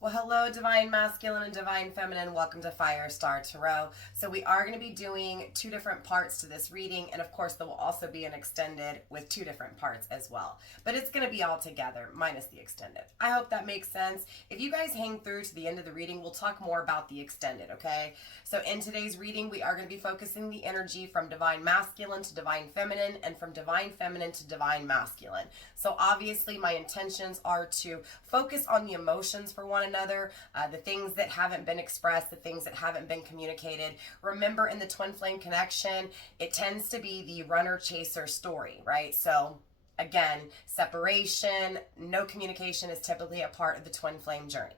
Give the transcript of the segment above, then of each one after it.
Well, hello, Divine Masculine and Divine Feminine. Welcome to Firestar Tarot. So we are going to be doing two different parts to this reading, and of course there will also be an extended with two different parts as well. But it's going to be all together, minus the extended. I hope that makes sense. If you guys hang through to the end of the reading, we'll talk more about the extended, okay? So in today's reading, we are going to be focusing the energy from Divine Masculine to Divine Feminine, and from Divine Feminine to Divine Masculine. So obviously my intentions are to focus on the emotions for one another, the things that haven't been expressed, the things that haven't been communicated. Remember, in the twin flame connection, it tends to be the runner chaser story, right? So again, separation, no communication is typically a part of the twin flame journey.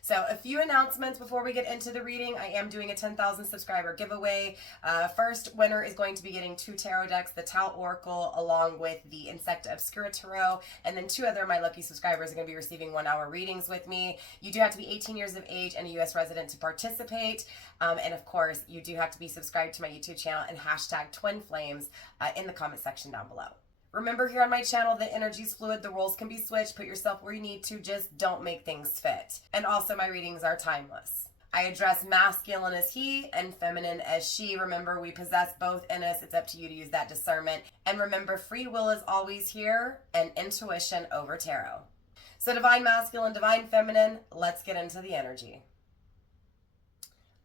So a few announcements before we get into the reading. I am doing a 10,000 subscriber giveaway. First winner is going to be getting 2 tarot decks, the Tau Oracle along with the Insecta Obscura Tarot, and then 2 other of my lucky subscribers are going to be receiving 1-hour readings with me. You do have to be 18 years of age and a U.S. resident to participate. And of course, you do have to be subscribed to my YouTube channel and hashtag Twin Flames in the comment section down below. Remember, here on my channel, the energy is fluid, the roles can be switched, put yourself where you need to, just don't make things fit. And also, my readings are timeless. I address masculine as he and feminine as she. Remember, we possess both in us. It's up to you to use that discernment. And remember, free will is always here and intuition over tarot. So Divine Masculine, Divine Feminine, let's get into the energy.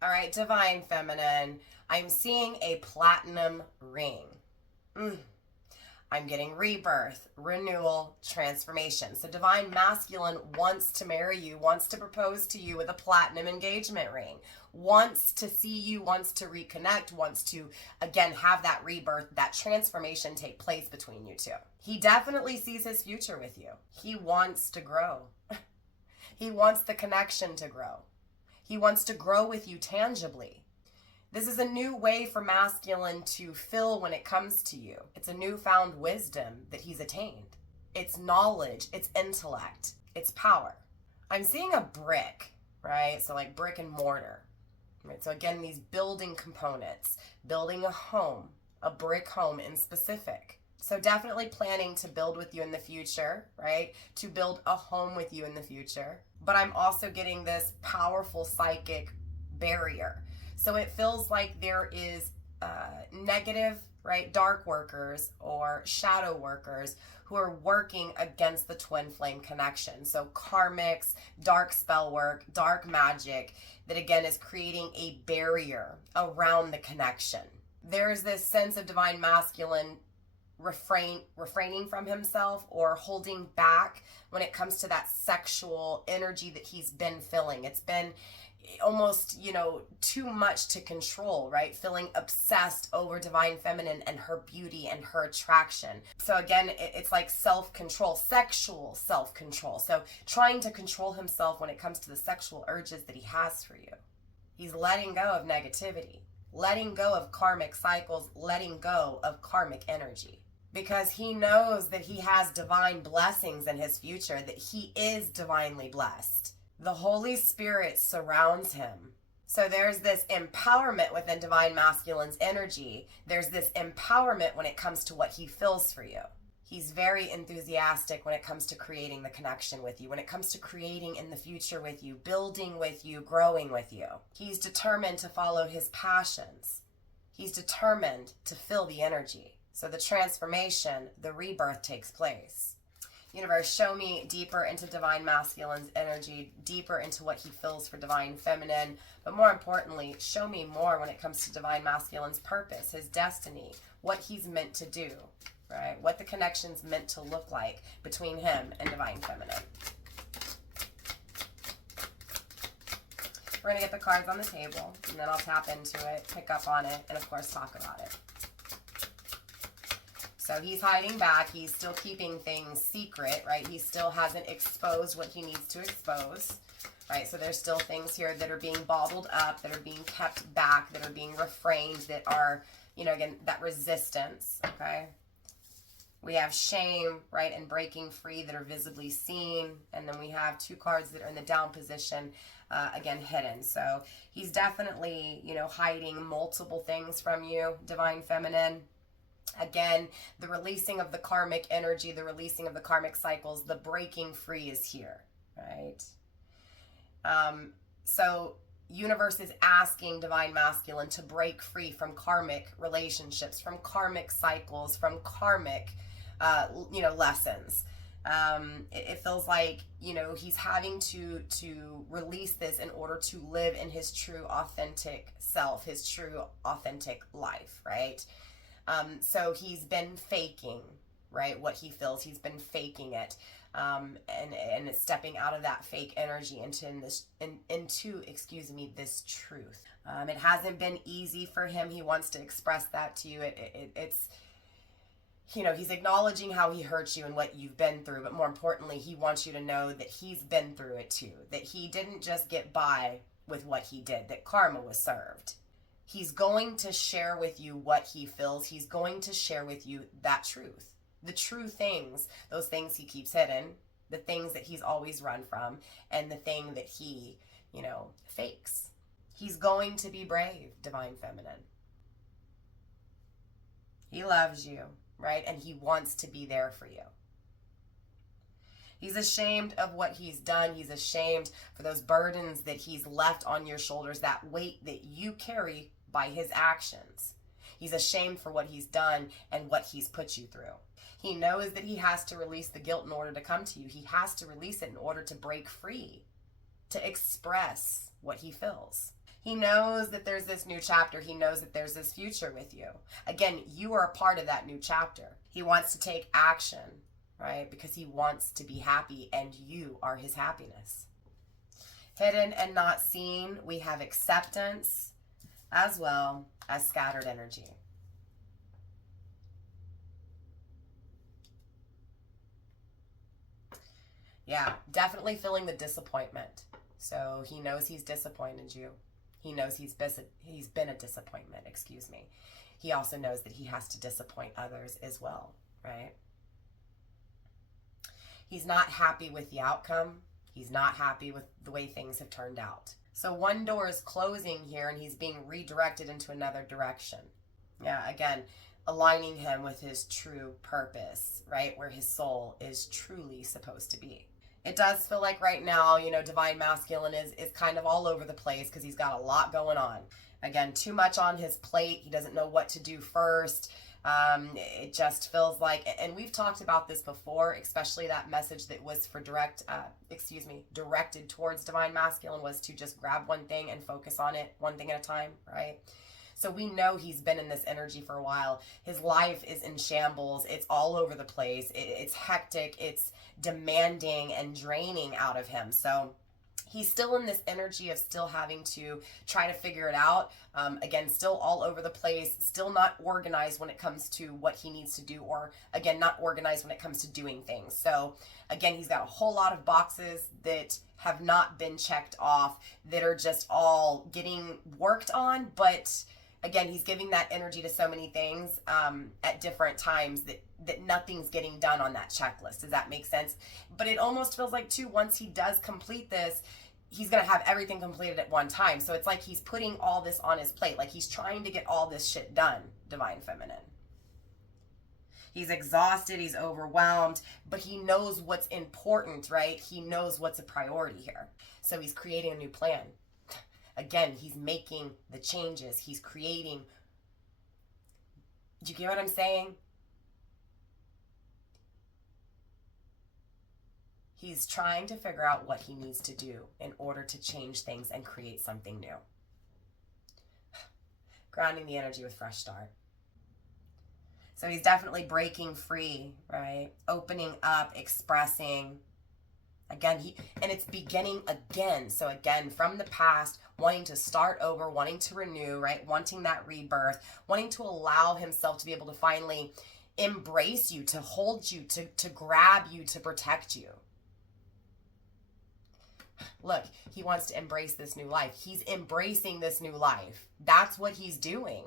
All right, Divine Feminine, I'm seeing a platinum ring. I'm getting rebirth, renewal, transformation. So Divine Masculine wants to marry you, wants to propose to you with a platinum engagement ring, wants to see you, wants to reconnect, wants to, again, have that rebirth, that transformation take place between you two. He definitely sees his future with you. He wants to grow. He wants the connection to grow. He wants to grow with you tangibly. This is a new way for masculine to feel when it comes to you. It's a newfound wisdom that he's attained. It's knowledge, it's intellect, it's power. I'm seeing a brick, right? So like brick and mortar, right? So again, these building components, building a home, a brick home in specific. So definitely planning to build with you in the future, right? To build a home with you in the future. But I'm also getting this powerful psychic barrier. So it feels like there is negative, right, dark workers or shadow workers who are working against the twin flame connection. So karmics, dark spell work, dark magic that again is creating a barrier around the connection. There's this sense of Divine Masculine refraining from himself or holding back when it comes to that sexual energy that he's been feeling. It's been almost, too much to control, right? Feeling obsessed over Divine Feminine and her beauty and her attraction. So again, it's like self-control, sexual self-control. So trying to control himself when it comes to the sexual urges that he has for you. He's letting go of negativity, letting go of karmic cycles, letting go of karmic energy. Because he knows that he has divine blessings in his future, that he is divinely blessed. The Holy Spirit surrounds him. So there's this empowerment within Divine Masculine's energy. There's this empowerment when it comes to what he feels for you. He's very enthusiastic when it comes to creating the connection with you, when it comes to creating in the future with you, building with you, growing with you. He's determined to follow his passions. He's determined to feel the energy. So the transformation, the rebirth takes place. Universe, show me deeper into Divine Masculine's energy, deeper into what he feels for Divine Feminine, but more importantly, show me more when it comes to Divine Masculine's purpose, his destiny, what he's meant to do, right? What the connection's meant to look like between him and Divine Feminine. We're going to get the cards on the table, and then I'll tap into it, pick up on it, and of course talk about it. So he's hiding back. He's still keeping things secret, right? He still hasn't exposed what he needs to expose, right? So there's still things here that are being bottled up, that are being kept back, that are being refrained, that are, again, that resistance, okay? We have shame, right, and breaking free that are visibly seen. And then we have 2 cards that are in the down position, again, hidden. So he's definitely, hiding multiple things from you, Divine Feminine. Again, the releasing of the karmic energy, the releasing of the karmic cycles, the breaking free is here, right? So universe is asking divine masculine to break free from karmic relationships, from karmic cycles, from karmic, lessons. It feels like, he's having to release this in order to live in his true authentic self, his true authentic life, right? So he's been faking, right, what he feels. He's been faking it, and it's stepping out of that fake energy into this truth. It hasn't been easy for him. He wants to express that to you. It's he's acknowledging how he hurt you and what you've been through, but more importantly, he wants you to know that he's been through it too, that he didn't just get by with what he did, that karma was served. He's going to share with you what he feels. He's going to share with you that truth, the true things, those things he keeps hidden, the things that he's always run from, and the thing that he, fakes. He's going to be brave, divine feminine. He loves you, right? And he wants to be there for you. He's ashamed of what he's done. He's ashamed for those burdens that he's left on your shoulders, that weight that you carry by his actions. He's ashamed for what he's done and what he's put you through. He knows that he has to release the guilt in order to come to you. He has to release it in order to break free, to express what he feels. He knows that there's this new chapter. He knows that there's this future with you. Again, you are a part of that new chapter. He wants to take action, right? Because he wants to be happy, and you are his happiness. Hidden and not seen, we have acceptance as well as scattered energy. Yeah, definitely feeling the disappointment. So he knows he's disappointed you. He knows he's been a disappointment, He also knows that he has to disappoint others as well, right? He's not happy with the outcome. He's not happy with the way things have turned out. So one door is closing here, and he's being redirected into another direction. Yeah, again, aligning him with his true purpose, right? Where his soul is truly supposed to be. It does feel like right now, divine masculine is kind of all over the place because he's got a lot going on. Again, too much on his plate. He doesn't know what to do first. It just feels like, and we've talked about this before, especially that message that was for directed towards divine masculine was to just grab one thing and focus on it one thing at a time, right? So we know he's been in this energy for a while. His life is in shambles. It's all over the place. It's hectic. It's demanding and draining out of him. So he's still in this energy of still having to try to figure it out. Again, still all over the place, still not organized when it comes to what he needs to do, or again, not organized when it comes to doing things. So again, he's got a whole lot of boxes that have not been checked off, that are just all getting worked on, but again, he's giving that energy to so many things at different times that nothing's getting done on that checklist. Does that make sense? But it almost feels like, too, once he does complete this, he's going to have everything completed at one time. So it's like he's putting all this on his plate. Like he's trying to get all this shit done, divine feminine. He's exhausted. He's overwhelmed. But he knows what's important, right? He knows what's a priority here. So he's creating a new plan. Again, he's making the changes. He's creating. Do you get what I'm saying? He's trying to figure out what he needs to do in order to change things and create something new. Grounding the energy with fresh start. So he's definitely breaking free, right? Opening up, expressing. Again, and it's beginning again. So again, from the past, wanting to start over, wanting to renew, right? Wanting that rebirth, wanting to allow himself to be able to finally embrace you, to hold you, to grab you, to protect you. Look, he wants to embrace this new life. He's embracing this new life. That's what he's doing.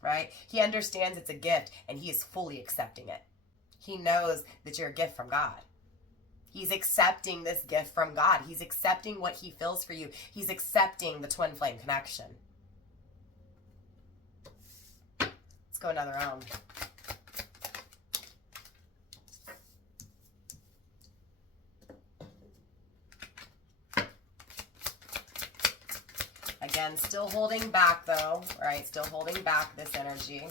Right? He understands it's a gift, and he is fully accepting it. He knows that you're a gift from God. He's accepting this gift from God. He's accepting what he feels for you. He's accepting the twin flame connection. Let's go another round. Again, still holding back though, right? Still holding back this energy.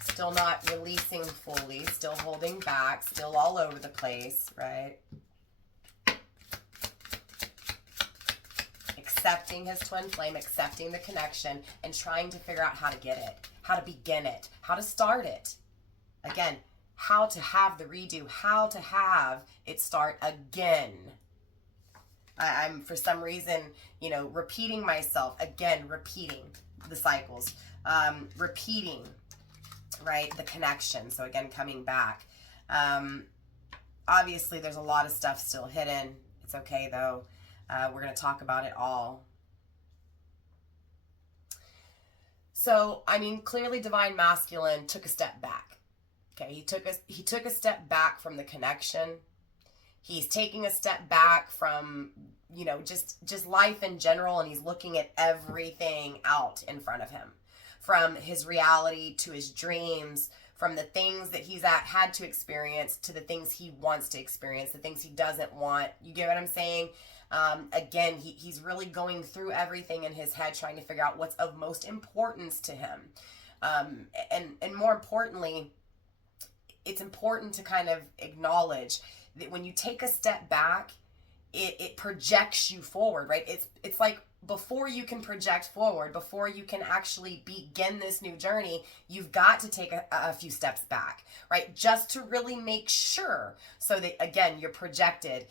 Still not releasing fully, still holding back, still all over the place, right? Accepting his twin flame, accepting the connection, and trying to figure out how to get it, how to begin it, how to start it. Again, how to have the redo, how to have it start again. I'm, for some reason, you know, repeating myself, again, repeating the cycles, repeating, right, the connection. So again, coming back. Obviously, there's a lot of stuff still hidden. It's okay, though. We're going to talk about it all. So, I mean, clearly Divine Masculine took a step back. Okay, he took a step back from the connection. He's taking a step back from, you know, just life in general, and he's looking at everything out in front of him. From his reality to his dreams, from the things that he's had to experience to the things he wants to experience, the things he doesn't want. You get what I'm saying? Again, he's really going through everything in his head, trying to figure out what's of most importance to him. And more importantly, it's important to kind of acknowledge that when you take a step back, it projects you forward, right? It's like before you can project forward, before you can actually begin this new journey, you've got to take a few steps back, right? Just to really make sure, so that, again, you're projected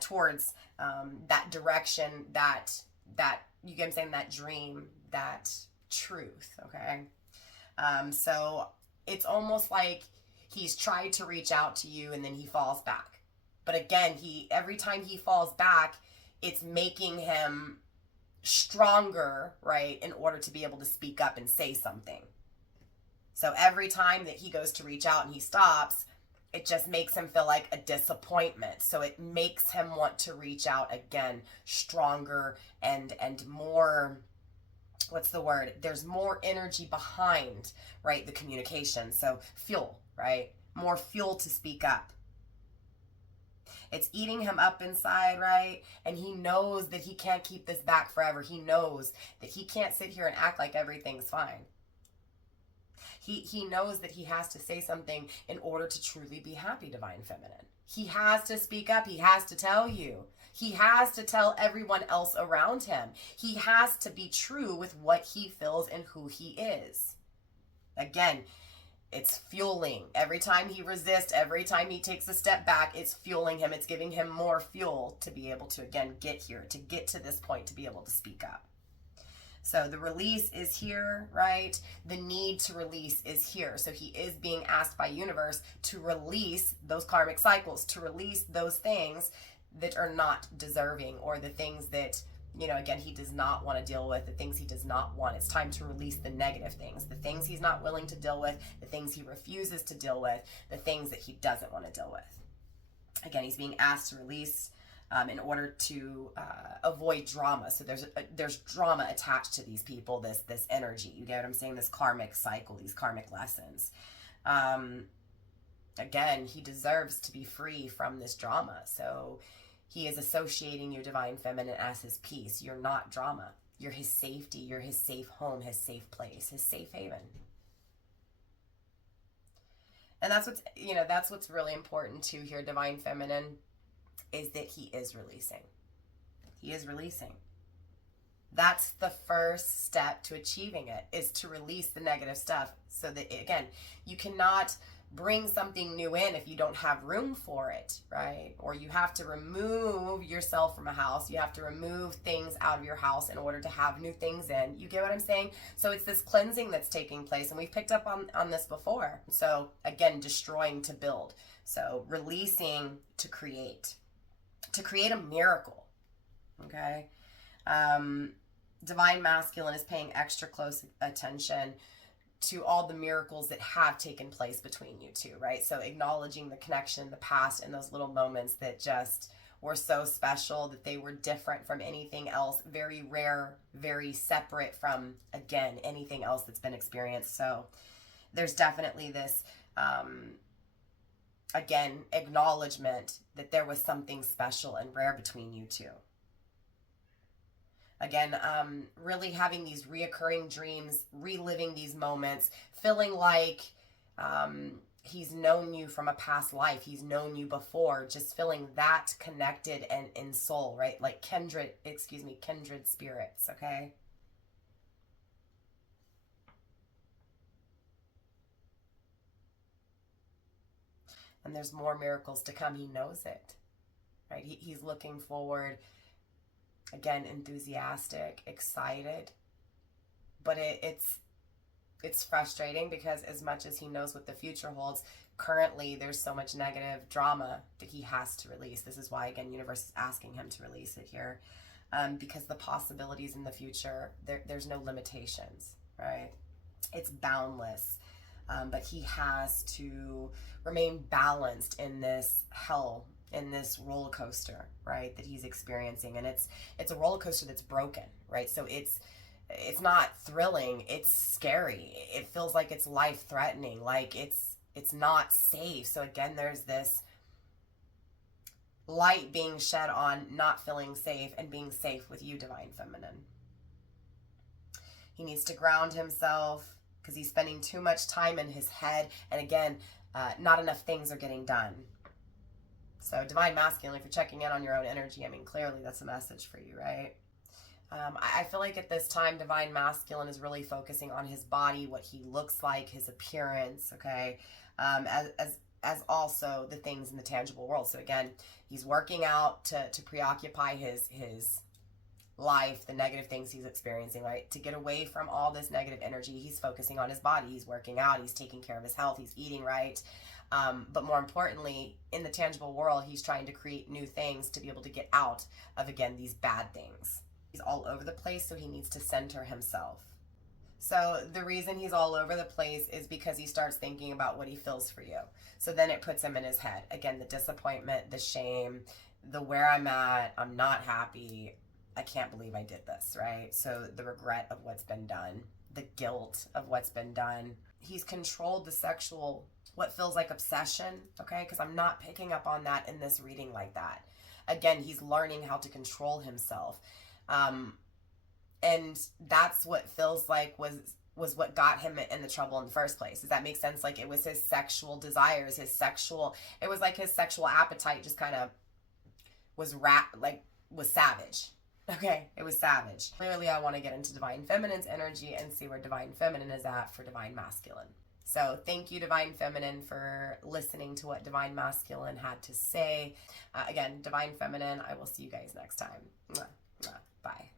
towards that direction, that you get what I'm saying, that dream, that truth, okay? So it's almost like he's tried to reach out to you and then he falls back. But again, every time he falls back, it's making him stronger, right, in order to be able to speak up and say something. So every time that he goes to reach out and he stops, it just makes him feel like a disappointment. So it makes him want to reach out again, stronger and more, what's the word? There's more energy behind, right, the communication. So fuel, right? More fuel to speak up. It's eating him up inside, right? And he knows that he can't keep this back forever. He knows that he can't sit here and act like everything's fine. He knows that he has to say something in order to truly be happy, Divine Feminine. He has to speak up. He has to tell you. He has to tell everyone else around him. He has to be true with what he feels and who he is. Again, it's fueling. Every time he resists, every time he takes a step back, it's fueling him. It's giving him more fuel to be able to, again, get here, to get to this point, to be able to speak up. So the release is here, right? The need to release is here. So he is being asked by universe to release those karmic cycles, to release those things that are not deserving, or the things that, you know, again, he does not want to deal with, the things he does not want. It's time to release the negative things, the things he's not willing to deal with, the things he refuses to deal with, the things that he doesn't want to deal with. Again, he's being asked to release in order to avoid drama. So there's drama attached to these people, this energy. You get what I'm saying? This karmic cycle, these karmic lessons. Again, he deserves to be free from this drama. So he is associating you, Divine Feminine, as his peace. You're not drama. You're his safety. You're his safe home, his safe place, his safe haven. And that's what's really important too here, Divine Feminine, is that he is releasing. He is releasing. That's the first step to achieving it, is to release the negative stuff, so that, again, you cannot bring something new in if you don't have room for it, right? Or you have to remove yourself from a house. You have to remove things out of your house in order to have new things in. You get what I'm saying? So it's this cleansing that's taking place, and we've picked up on this before. So again, destroying to build. So releasing to create a miracle, okay? Divine Masculine is paying extra close attention to all the miracles that have taken place between you two, right? So acknowledging the connection, the past, and those little moments that just were so special, that they were different from anything else, very rare, very separate from, again, anything else that's been experienced. So there's definitely this, again, acknowledgement that there was something special and rare between you two. Again, really having these reoccurring dreams, reliving these moments, feeling like he's known you from a past life. He's known you before, just feeling that connected and in soul, right? Like kindred spirits, okay? And there's more miracles to come. He knows it, right? He's looking forward, again, enthusiastic, excited, but it's frustrating because as much as he knows what the future holds, currently there's so much negative drama that he has to release. This is why, again, universe is asking him to release it here, because the possibilities in the future, there's no limitations, right? It's boundless. But he has to remain balanced in this hell, in this roller coaster, right, that he's experiencing. And it's a roller coaster that's broken, right? So it's not thrilling, it's scary. It feels like it's life threatening, like it's not safe. So again, there's this light being shed on not feeling safe and being safe with you, Divine Feminine. He needs to ground himself because he's spending too much time in his head. And again, not enough things are getting done. So Divine Masculine, if you're checking in on your own energy, I mean, clearly that's a message for you, right? I feel like at this time, Divine Masculine is really focusing on his body, what he looks like, his appearance, okay? As also the things in the tangible world. So again, he's working out to preoccupy his life, the negative things he's experiencing, right? To get away from all this negative energy, he's focusing on his body. He's working out, he's taking care of his health, he's eating right. But more importantly, in the tangible world, he's trying to create new things to be able to get out of, again, these bad things. He's all over the place, so he needs to center himself. So the reason he's all over the place is because he starts thinking about what he feels for you. So then it puts him in his head. Again, the disappointment, the shame, the where I'm at, I'm not happy, I can't believe I did this, right? So the regret of what's been done, the guilt of what's been done. He's controlled the sexual, what feels like obsession, okay? Because I'm not picking up on that in this reading like that. Again, he's learning how to control himself. And that's what feels like was what got him in the trouble in the first place. Does that make sense? Like it was his sexual desires, it was like his sexual appetite just kind of was savage. Okay, it was savage. Clearly, I want to get into Divine Feminine's energy and see where Divine Feminine is at for Divine Masculine. So thank you, Divine Feminine, for listening to what Divine Masculine had to say. Again, Divine Feminine, I will see you guys next time. Mwah, mwah, bye.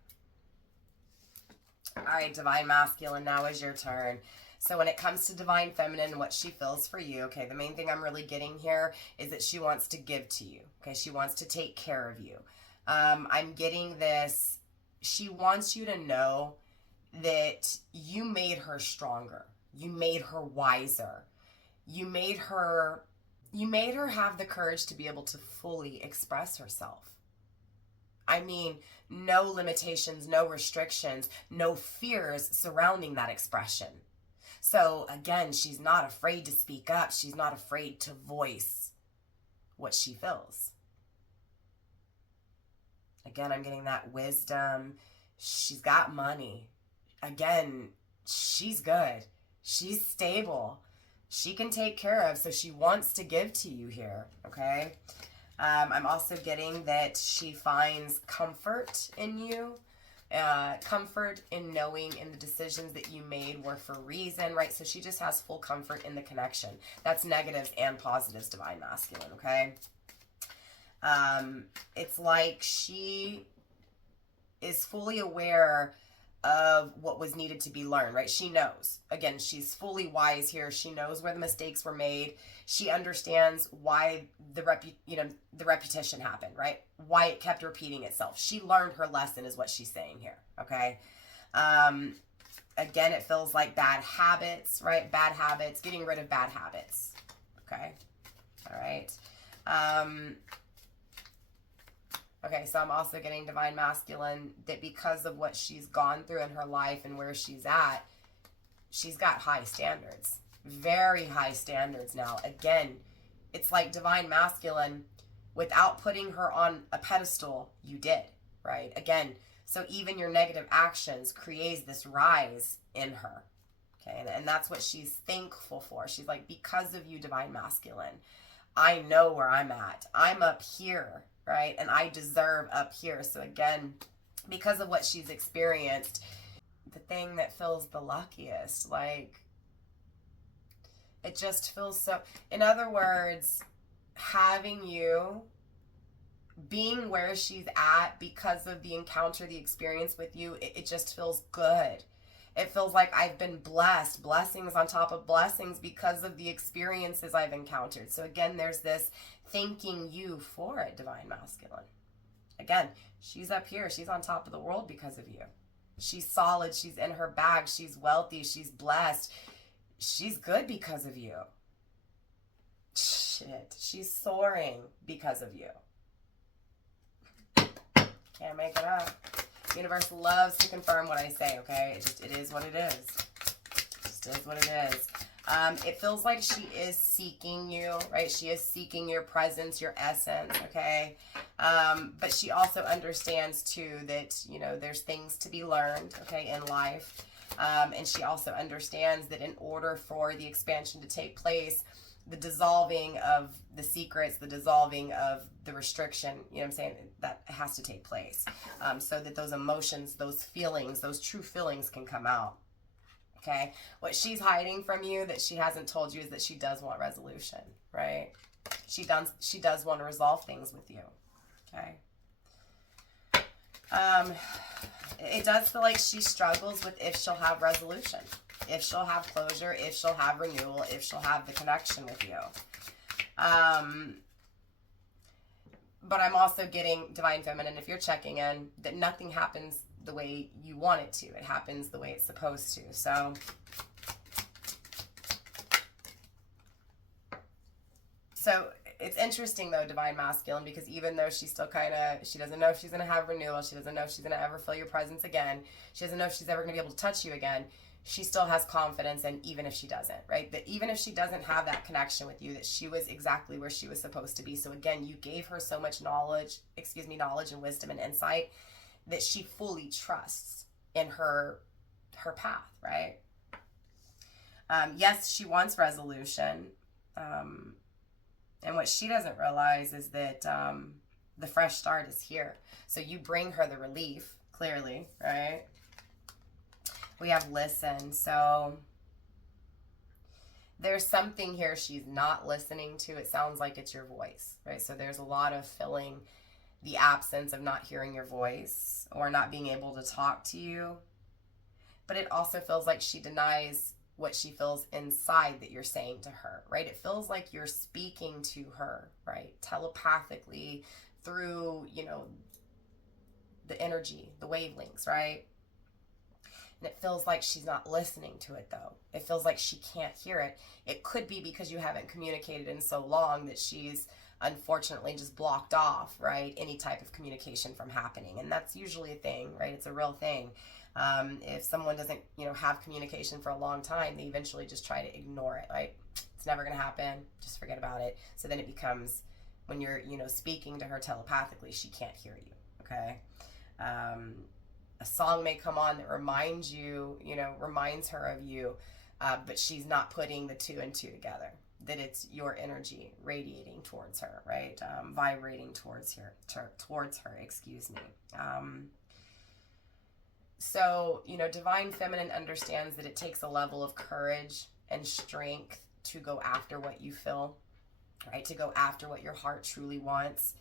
All right, Divine Masculine, now is your turn. So when it comes to Divine Feminine, what she feels for you, okay, the main thing I'm really getting here is that she wants to give to you, okay? She wants to take care of you. I'm getting this, she wants you to know that you made her stronger. You made her wiser. You made her have the courage to be able to fully express herself. I mean, no limitations, no restrictions, no fears surrounding that expression. So again, she's not afraid to speak up. She's not afraid to voice what she feels. Again, I'm getting that wisdom. She's got money. Again, she's good. She's stable. She can take care of, so she wants to give to you here, okay? I'm also getting that she finds comfort in you, comfort in knowing in the decisions that you made were for reason, right? So she just has full comfort in the connection. That's negatives and positives, Divine Masculine, okay? It's like she is fully aware of what was needed to be learned, right? She knows. Again, she's fully wise here. She knows where the mistakes were made. She understands why the repetition happened, right? Why it kept repeating itself. She learned her lesson is what she's saying here, okay? Again, it feels like bad habits, right? Bad habits, getting rid of bad habits, okay? All right. Okay, so I'm also getting Divine Masculine that because of what she's gone through in her life and where she's at, she's got high standards. Very high standards now. Again, it's like Divine Masculine, without putting her on a pedestal, you did. right? Again, so even your negative actions creates this rise in her. Okay, and that's what she's thankful for. She's like, because of you, divine masculine, I know where I'm at. I'm up here, right? And I deserve up here. So again, because of what she's experienced, the thing that feels the luckiest, like, it just feels so, in other words, having you, being where she's at because of the encounter, the experience with you, it just feels good. It feels like I've been blessed, blessings on top of blessings because of the experiences I've encountered. So again, there's this thanking you for it, divine masculine. Again, she's up here. She's on top of the world because of you. She's solid. She's in her bag. She's wealthy. She's blessed. She's good because of you. Shit. She's soaring because of you. Can't make it up. Universe loves to confirm what I say, okay? It is what it is. It just is what it is. It feels like she is seeking you, right? She is seeking your presence, your essence, okay? But she also understands, too, that, you know, there's things to be learned, okay, in life. And she also understands that in order for the expansion to take place, the dissolving of the secrets, the dissolving of the restriction, you know what I'm saying, that has to take place, so that those emotions, those feelings, those true feelings can come out. Okay, what she's hiding from you that she hasn't told you is that she does want resolution, right? She does want to resolve things with you. Okay. It does feel like she struggles with if she'll have resolution, if she'll have closure, if she'll have renewal, if she'll have the connection with you. But I'm also getting, divine feminine, if you're checking in, that nothing happens the way you want it to. It happens the way it's supposed to. So it's interesting, though, divine masculine, because even though she's still she doesn't know if she's going to have renewal, she doesn't know if she's going to ever feel your presence again, she doesn't know if she's ever going to be able to touch you again, she still has confidence, and even if she doesn't, right? That even if she doesn't have that connection with you, that she was exactly where she was supposed to be. So again, you gave her so much knowledge and wisdom and insight that she fully trusts in her path, right? Yes, she wants resolution. And what she doesn't realize is that the fresh start is here. So you bring her the relief, clearly, right? We have listen. So there's something here she's not listening to. It sounds like it's your voice, right? So there's a lot of filling the absence of not hearing your voice or not being able to talk to you. But it also feels like she denies what she feels inside that you're saying to her, right? It feels like you're speaking to her, right? Telepathically through, you know, the energy, the wavelengths, right? And it feels like she's not listening to it, though. It feels like she can't hear it. It could be because you haven't communicated in so long that she's unfortunately just blocked off, right? Any type of communication from happening. And that's usually a thing, right? It's a real thing. If someone doesn't, you know, have communication for a long time, they eventually just try to ignore it, right? It's never going to happen. Just forget about it. So then it becomes, when you're, you know, speaking to her telepathically, she can't hear you, okay? A song may come on that reminds you, you know, reminds her of you, but she's not putting the two and two together, that it's your energy radiating towards her, right? Vibrating towards her, excuse me. So, you know, divine feminine understands that it takes a level of courage and strength to go after what you feel, right? To go after what your heart truly wants.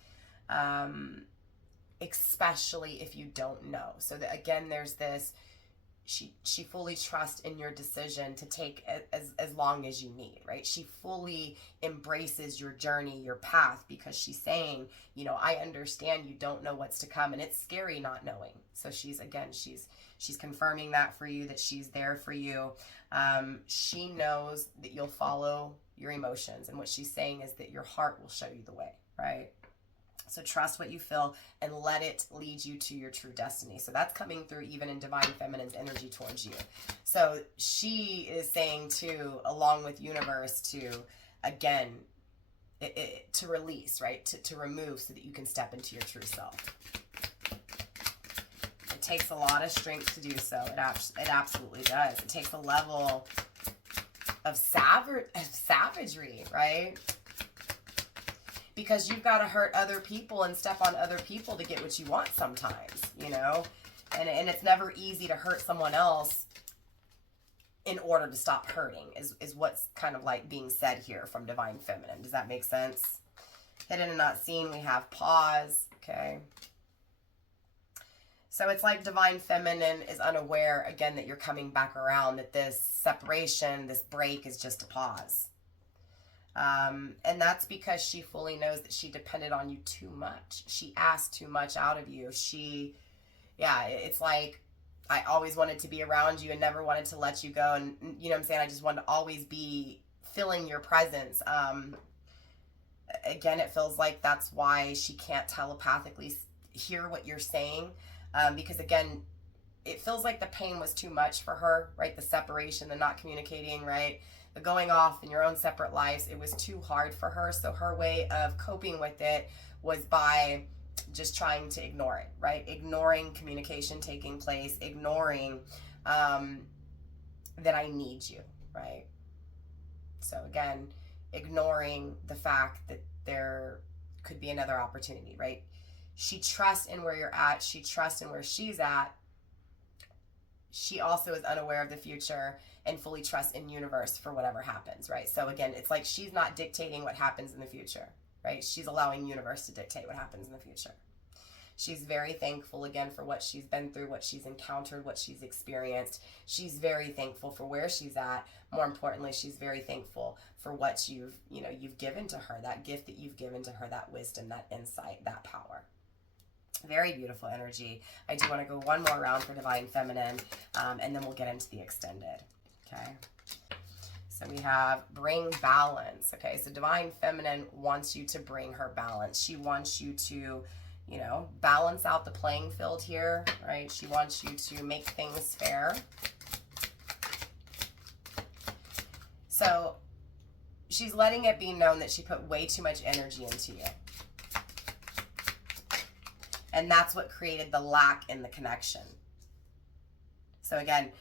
Especially if you don't know. So that, again, there's this, she fully trusts in your decision to take as long as you need, right? She fully embraces your journey, your path, because she's saying, you know, I understand you don't know what's to come, and it's scary not knowing. So she's confirming that for you, that she's there for you. She knows that you'll follow your emotions, and what she's saying is that your heart will show you the way, right? So trust what you feel and let it lead you to your true destiny. So that's coming through even in divine feminine's energy towards you. So she is saying too, along with universe, to, again, to release, right? To remove so that you can step into your true self. takes a lot of strength to do so. It absolutely does. It takes a level of savagery, right? Because you've got to hurt other people and step on other people to get what you want sometimes, you know? And it's never easy to hurt someone else in order to stop hurting, is what's kind of like being said here from Divine Feminine. Does that make sense? Hidden and not seen, we have pause, okay? So it's like Divine Feminine is unaware, again, that you're coming back around, that this separation, this break is just a pause. And that's because she fully knows that she depended on you too much. She asked too much out of you. It's like, I always wanted to be around you and never wanted to let you go. And you know what I'm saying? I just wanted to always be feeling your presence. Again, it feels like that's why she can't telepathically hear what you're saying. Because again, it feels like the pain was too much for her, right? The separation, the not communicating, right? The going off in your own separate lives, it was too hard for her. So her way of coping with it was by just trying to ignore it, right? Ignoring communication taking place, ignoring that I need you, right? So again, ignoring the fact that there could be another opportunity, right? She trusts in where you're at. She trusts in where she's at. She also is unaware of the future and fully trusts in universe for whatever happens, right? So again, it's like she's not dictating what happens in the future, right? She's allowing universe to dictate what happens in the future. She's very thankful, again, for what she's been through, what she's encountered, what she's experienced. She's very thankful for where she's at. More importantly, she's very thankful for what you've given to her, that gift that you've given to her, that wisdom, that insight, that power. Very beautiful energy. I do want to go one more round for Divine Feminine, and then we'll get into the extended. Okay. So we have bring balance. Okay. So Divine Feminine wants you to bring her balance. She wants you to, you know, balance out the playing field here, right? She wants you to make things fair. So she's letting it be known that she put way too much energy into you. And that's what created the lack in the connection. So again,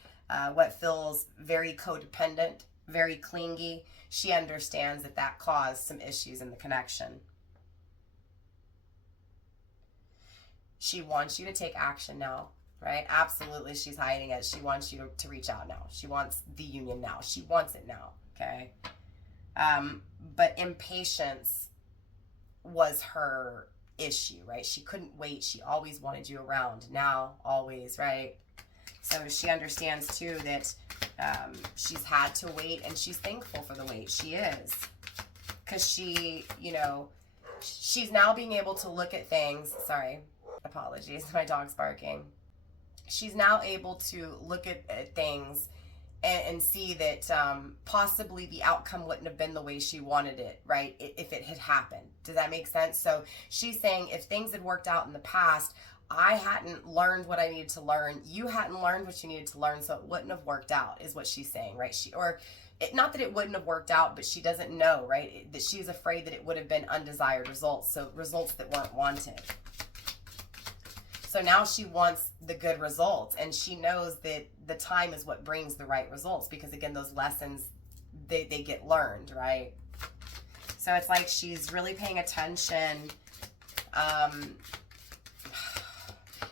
what feels very codependent, very clingy, she understands that that caused some issues in the connection. She wants you to take action now, right? Absolutely, she's hiding it. She wants you to reach out now. She wants the union now. She wants it now, okay? But impatience was her issue, right? She couldn't wait. She always wanted you around. Now, always, right? So she understands too that she's had to wait, and she's thankful for the wait. She is, because she, you know, she's now being able to look at things. Sorry, apologies, my dog's barking. She's now able to look at things and see that possibly the outcome wouldn't have been the way she wanted it, right? If it had happened. Does that make sense? So she's saying if things had worked out in the past, I hadn't learned what I needed to learn. You hadn't learned what you needed to learn, so it wouldn't have worked out, is what she's saying, right? Not that it wouldn't have worked out, but she doesn't know, right? That she's afraid that it would have been undesired results, so results that weren't wanted. So now she wants the good results, and she knows that the time is what brings the right results, because again, those lessons, they get learned, right? So it's like she's really paying attention.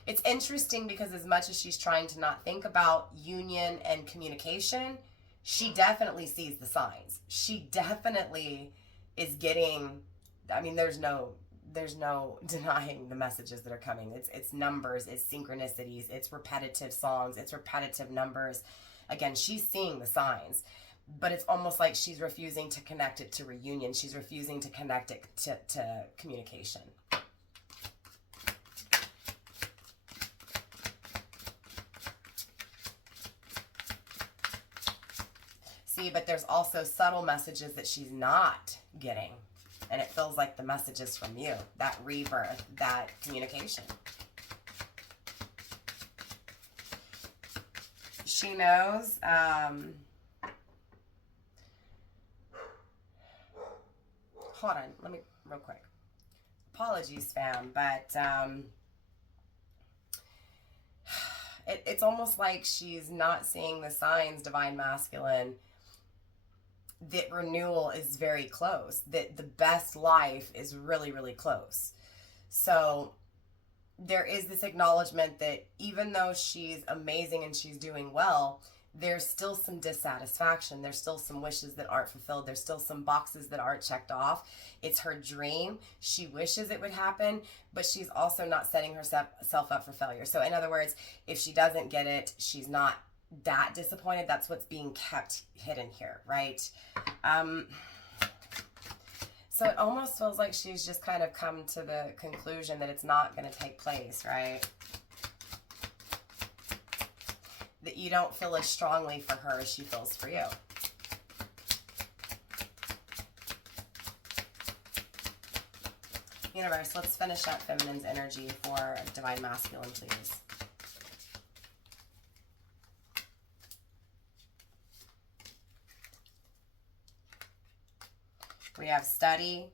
It's interesting because as much as she's trying to not think about union and communication, she definitely sees the signs. She definitely is getting, I mean, there's no denying the messages that are coming. It's numbers, it's synchronicities, it's repetitive songs, it's repetitive numbers. Again, she's seeing the signs, but it's almost like she's refusing to connect it to reunion. She's refusing to connect it to communication. See, but there's also subtle messages that she's not getting. And it feels like the message is from you, that rebirth, that communication. She knows. Hold on, let me, real quick. Apologies, fam, but It's almost like she's not seeing the signs, Divine Masculine, that renewal is very close, that the best life is really, really close. So there is this acknowledgement that even though she's amazing and she's doing well, there's still some dissatisfaction. There's still some wishes that aren't fulfilled. There's still some boxes that aren't checked off. It's her dream. She wishes it would happen, but she's also not setting herself up for failure. So in other words, if she doesn't get it, she's not that disappointed. That's what's being kept hidden here, right? So it almost feels like she's just kind of come to the conclusion that it's not going to take place, right? That you don't feel as strongly for her as she feels for you. Universe, let's finish up feminine's energy for Divine Masculine, please. We have study.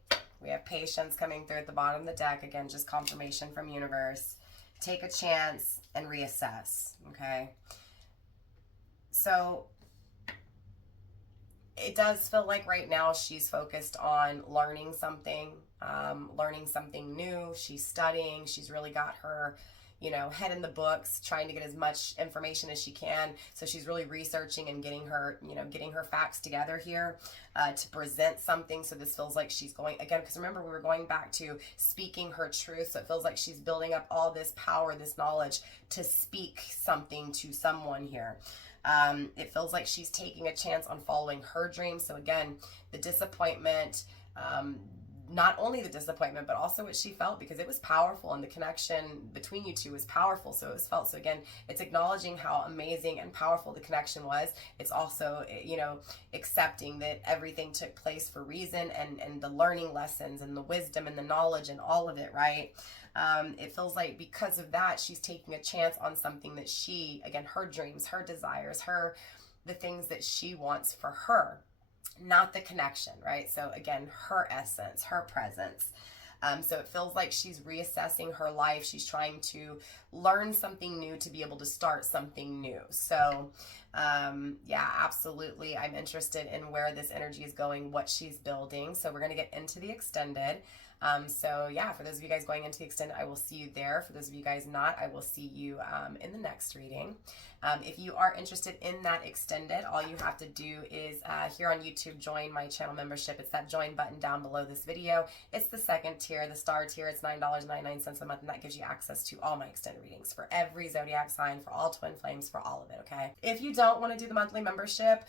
We have patience coming through at the bottom of the deck. Again, just confirmation from universe. Take a chance and reassess, okay? So it does feel like right now she's focused on learning something new. She's studying. She's really got her, head in the books, trying to get as much information as she can. So she's really researching and getting her facts together here to present something. So this feels like she's going, again, because remember, we were going back to speaking her truth. So it feels like she's building up all this power, this knowledge to speak something to someone here. It feels like she's taking a chance on following her dreams. So again, the disappointment, not only the disappointment, but also what she felt, because it was powerful and the connection between you two was powerful. So it was felt. So again, it's acknowledging how amazing and powerful the connection was. It's also, accepting that everything took place for reason, and the learning lessons and the wisdom and the knowledge and all of it, right? It feels like because of that, she's taking a chance on something that she, again, her dreams, her desires, the things that she wants for her, not the connection, right? So again, her essence, her presence. So it feels like she's reassessing her life. She's trying to learn something new to be able to start something new. So yeah, absolutely. I'm interested in where this energy is going, what she's building. So we're going to get into the extended. So yeah, for those of you guys going into the extended, I will see you there. For those of you guys not, I will see you in the next reading. If you are interested in that extended, all you have to do is here on YouTube, join my channel membership. It's that join button down below this video. It's the second tier, the star tier. It's $9.99 a month, and that gives you access to all my extended readings for every zodiac sign, for all twin flames, for all of it, okay? If you don't want to do the monthly membership,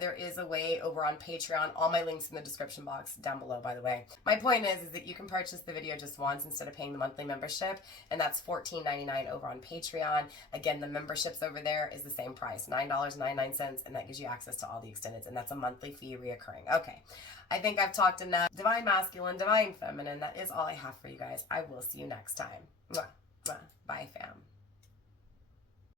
there is a way over on Patreon. All my links in the description box down below, by the way. My point is that you can purchase the video just once instead of paying the monthly membership, and that's $14.99 over on Patreon. Again, the memberships over there is the same price, $9.99, and that gives you access to all the extendeds, and that's a monthly fee reoccurring. Okay, I think I've talked enough. Divine Masculine, Divine Feminine, that is all I have for you guys. I will see you next time. Mwah, mwah. Bye, fam.